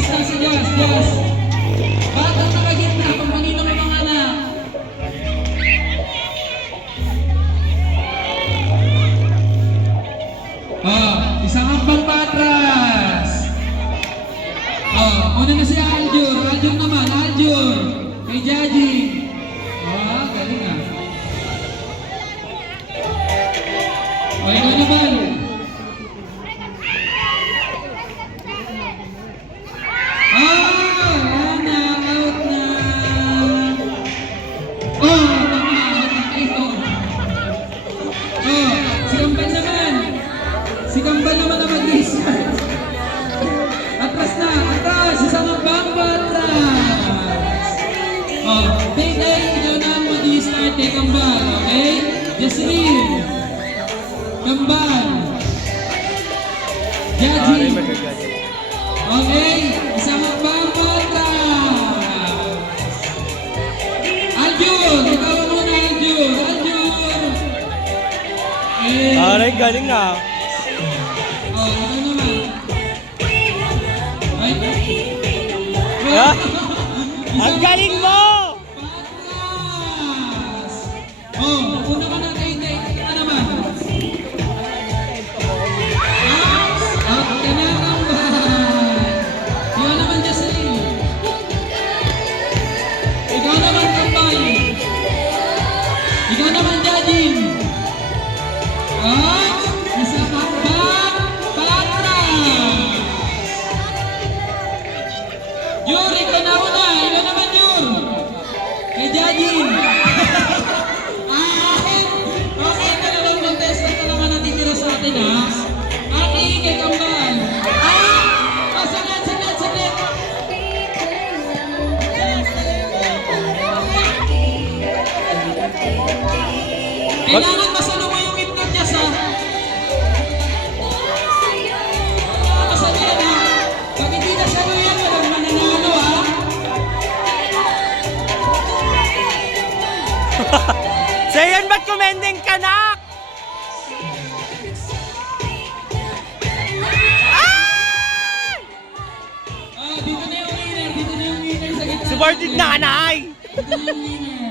Jazz na si Jazz, Jazz. Batang nakagitna, pagpangino ng mga anak. Isang hambal patras. Una na si Aljur. Aljur naman, Aljur. Kay Jaji. Galing ah. Ikaw naman. Out na. Si Kambal naman. Si Kambal naman na mag-i-start. Atras na, atras. Isang hambang patras. Day, ikaw na ang mag-i-start kay Kambal, okay? Jasmine. Kambal. Jaji. Okay, isang hambang patras. Aljur, ikaw muna Aljur. Aray, galing na. Ito naman. Ang galing mo! Patras! Una ka na kay Day. Ito naman. Out ka na, Kambal. Ikaw naman, Jocelyn. Ikaw naman, Kambal. Ikaw naman, Jadin. Isa hambang patras. Jur, ikaw na una. Ikaw naman, Jur. Kay Jadin. Okay, dalawang contestant na naman natitira sa atin, ha? Kay Kambal. Saglit. Kailangan masalo mo yung itlog niya sa... Masalo yan, ha? Pag hindi nasalo yan, walang mananalo, ha? Sayan, ba't kumending ka na? Dito na yung winner sa gitna. Supported nanay! Dito na yung winner.